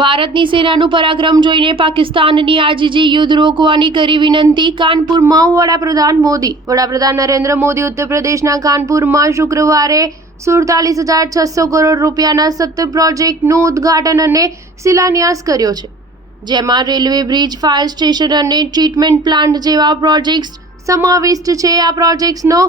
ભારતની સેનાનું પરાક્રમ જોઈને પાકિસ્તાનની આજીજી યુદ્ધ રોકવાની કરી વિનંતી. કાનપુરમાં વડાપ્રધાન નરેન્દ્ર મોદી ઉત્તર પ્રદેશના કાનપુરમાં શુક્રવારે 47,600 કરોડ રૂપિયાના 17 પ્રોજેક્ટનું ઉદ્ઘાટન અને શિલાન્યાસ કર્યો છે, જેમાં રેલવે બ્રિજ, ફાયર સ્ટેશન અને ટ્રીટમેન્ટ પ્લાન્ટ જેવા પ્રોજેક્ટ્સ સમાવિષ્ટ છે. આ પ્રોજેક્ટ્સનો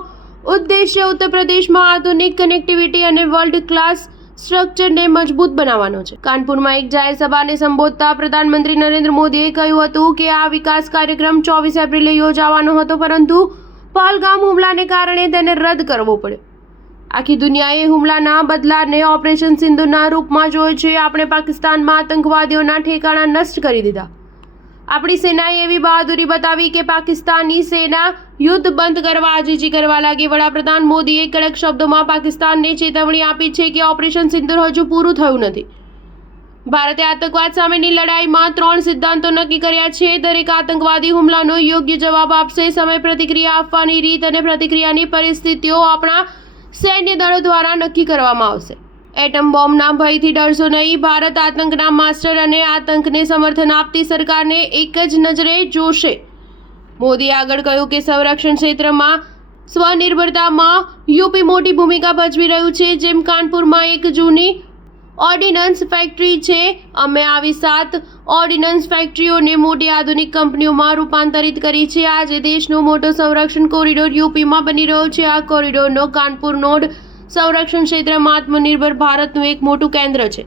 ઉદ્દેશ્ય ઉત્તર પ્રદેશમાં આધુનિક કનેક્ટિવિટી અને વર્લ્ડ ક્લાસ સ્ટ્રક્ચરને મજબૂત બનાવવાનો છે. કાનપુરમાં એક જાહેર સભાને સંબોધતા પ્રધાનમંત્રી નરેન્દ્ર મોદીએ કહ્યું હતું કે આ વિકાસ કાર્યક્રમ 24 એપ્રિલે યોજાવાનો હતો, પરંતુ પહલગામ હુમલાને કારણે તેને રદ કરવો પડ્યો. આખી દુનિયાએ હુમલાના બદલાને ઓપરેશન સિંધુના રૂપમાં જોયો છે. આપણે પાકિસ્તાનમાં આતંકવાદીઓના ઠેકાણા નષ્ટ કરી દીધા. આપણી સેનાએ એવી બહાદુરી બતાવી કે પાકિસ્તાની સેના યુદ્ધ બંધ કરવા આજીજી કરવા લાગી. વડાપ્રધાન મોદીએ કડક શબ્દોમાં પાકિસ્તાનને ચેતવણી આપી છે કે ઓપરેશન સિંદૂર હજુ પૂરું થયું નથી. ભારતે આતંકવાદ સામેની લડાઈમાં 3 સિદ્ધાંતો નક્કી કર્યા છે. દરેક આતંકવાદી હુમલાનો યોગ્ય જવાબ આપશે. સમય પ્રતિક્રિયા આપવાની રીત અને પ્રતિક્રિયાની પરિસ્થિતિઓ આપણા સૈન્ય દળો દ્વારા નક્કી કરવામાં આવશે. એટમ બોમ્બના ભયથી ડરશો નહીં. ભારત આતંકના માસ્ટર અને આતંકને સમર્થન આપતી સરકારને એક જ નજરે જોશે. મોદીએ આગળ કહ્યું કે સંરક્ષણ ક્ષેત્રમાં સ્વનિર્ભરતામાં યુપી મોટી ભૂમિકા ભજવી રહ્યું છે. જેમ કાનપુરમાં એક જૂની ઓર્ડિનન્સ ફેક્ટરી છે, અમે આવી 7 ઓર્ડિનન્સ ફેક્ટરીઓને મોટી આધુનિક કંપનીઓમાં રૂપાંતરિત કરી છે. આજે દેશનો મોટો સંરક્ષણ કોરિડોર યુપીમાં બની રહ્યો છે. આ કોરિડોરનો કાનપુર નોડ સંરક્ષણ ક્ષેત્રમાં આત્મનિર્ભર ભારતનું એક મોટું કેન્દ્ર છે.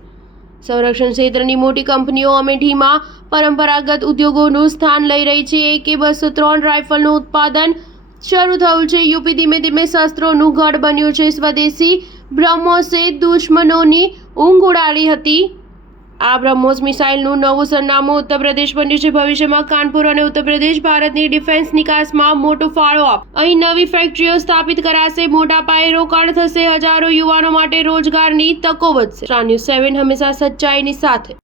સંરક્ષણ ક્ષેત્રની મોટી કંપનીઓ અમેઠીમાં પરંપરાગત ઉદ્યોગોનું સ્થાન લઈ રહી છે. AK-203 રાઇફલનું ઉત્પાદન શરૂ થયું છે. યુપી ધીમે ધીમે શસ્ત્રોનું ગઢ બન્યું છે. સ્વદેશી બ્રહ્મોસે દુશ્મનોની ઊંઘ ઉડાડી હતી. આ બ્રહ્મોસ મિસાઇલનું નવું સરનામું ઉત્તર પ્રદેશ બન્યું છે. ભવિષ્યમાં કાનપુર અને ઉત્તર પ્રદેશ ભારતની ડિફેન્સ નિકાસમાં મોટો ફાળો આપશે. અહીં નવી ફેક્ટરીઓ સ્થાપિત કરાશે, મોટા પાયે રોકાણ થશે, હજારો યુવાનો માટે રોજગારની તકો વધશે. સ્ટાર ન્યૂઝ 7 હંમેશા સચ્ચાઈની સાથે.